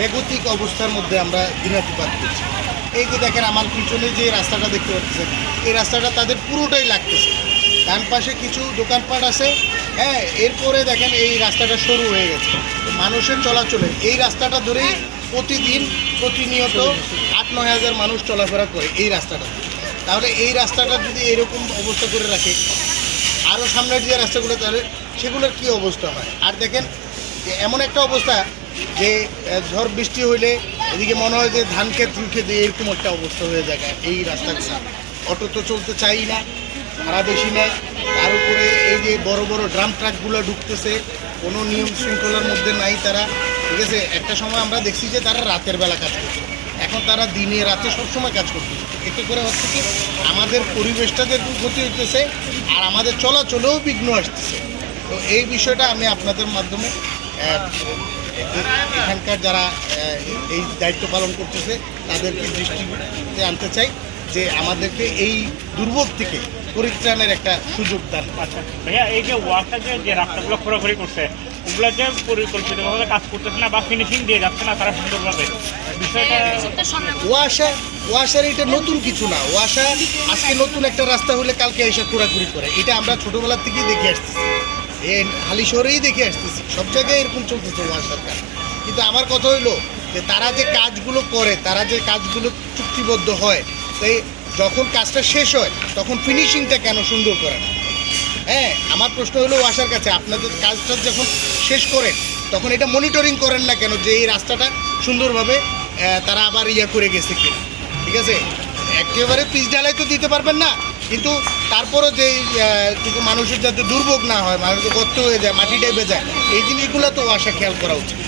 বেগতিক অবস্থার মধ্যে আমরা দিনাতিপাত করছি। এই যে দেখেন আমার পিছনে যে রাস্তাটা দেখতে পাচ্ছেন, এই রাস্তাটা তাদের পুরোটাই লাগতেছে। ডান পাশে কিছু দোকানপাট আছে, হ্যাঁ, এরপরে দেখেন এই রাস্তাটা সরু হয়ে গেছে। তো মানুষের চলাচলে এই রাস্তাটা ধরেই প্রতিদিন প্রতিনিয়ত 8-9 হাজার মানুষ চলাফেরা করে এই রাস্তাটা। তাহলে এই রাস্তাটা যদি এরকম অবস্থা করে রাখে, আরও সামনের যে রাস্তাগুলো তাহলে সেগুলোর কী অবস্থা হয়। আর দেখেন যে এমন একটা অবস্থা যে ঝড় বৃষ্টি হইলে এদিকে মনে হয় যে ধান ক্ষেত রুখে দিয়ে এরকম একটা অবস্থা হয়ে যায় এই রাস্তাটা। অটো তো চলতে চাই না, ভাড়া বেশি নেয়, তার উপরে এই যে বড় বড় ড্রাম ট্রাকগুলো ঢুকতেছে, কোনো নিয়ম শৃঙ্খলার মধ্যে নাই তারা। ঠিক আছে, একটা সময় আমরা দেখছি যে তারা রাতের বেলা কাজ করছে, এখন তারা দিনে রাতে সবসময় কাজ করতেছে। এতে করে হচ্ছে কি আমাদের পরিবেশটা যেরকম ক্ষতি হইতেছে আর আমাদের চলাচলেও বিঘ্ন আসতেছে। তো এই বিষয়টা আমি আপনাদের মাধ্যমে এখানকার যারা এই দায়িত্ব পালন করতেছে তাদেরকে দৃষ্টিতে আনতে চাই যে আমাদেরকে এই দুর্ভোগ থেকে পরিত্রাণের একটা সুযোগ দান। আচ্ছা ভাইয়া, এই যে ওয়ার্কটা যে রাস্তাগুলো খোরাখুরি করছে, ওগুলো যে পরিকল্পিতভাবে কাজ করতেছে না বা ফিনিশিং দিয়ে যাচ্ছে না তারা সুন্দরভাবে, বিষয়টা ওয়াসার এটা নতুন কিছু না। ওয়াসা আজকে নতুন একটা রাস্তা হলে কালকে এসে খোরাখুরি করে, এটা আমরা ছোটোবেলার থেকেই দেখে আসতেছি, হালি শহরেই দেখে আসতেছি, সব জায়গায় এরকম চলতেছে ওয়াসার কাজ। কিন্তু আমার কথা হইলো যে তারা যে কাজগুলো করে, তারা যে কাজগুলো চুক্তিবদ্ধ হয়, তাই যখন কাজটা শেষ হয় তখন ফিনিশিংটা কেন সুন্দর করে না? হ্যাঁ, আমার প্রশ্ন হলো ওয়াসার কাছে, আপনাদের কাজটা যখন শেষ করেন তখন এটা মনিটরিং করেন না কেন যে এই রাস্তাটা সুন্দরভাবে তারা আবার করে গেছে কিনা? ঠিক আছে, একেবারে পিচ ঢালাই তো দিতে পারবেন না, কিন্তু তারপরও যে মানুষের যাতে দুর্ভোগ না হয়, মানুষ গর্ত হয়ে যায়, মাটি ডেবে যায়, এই জিনিসগুলো তো ওয়াসা খেয়াল করা উচিত।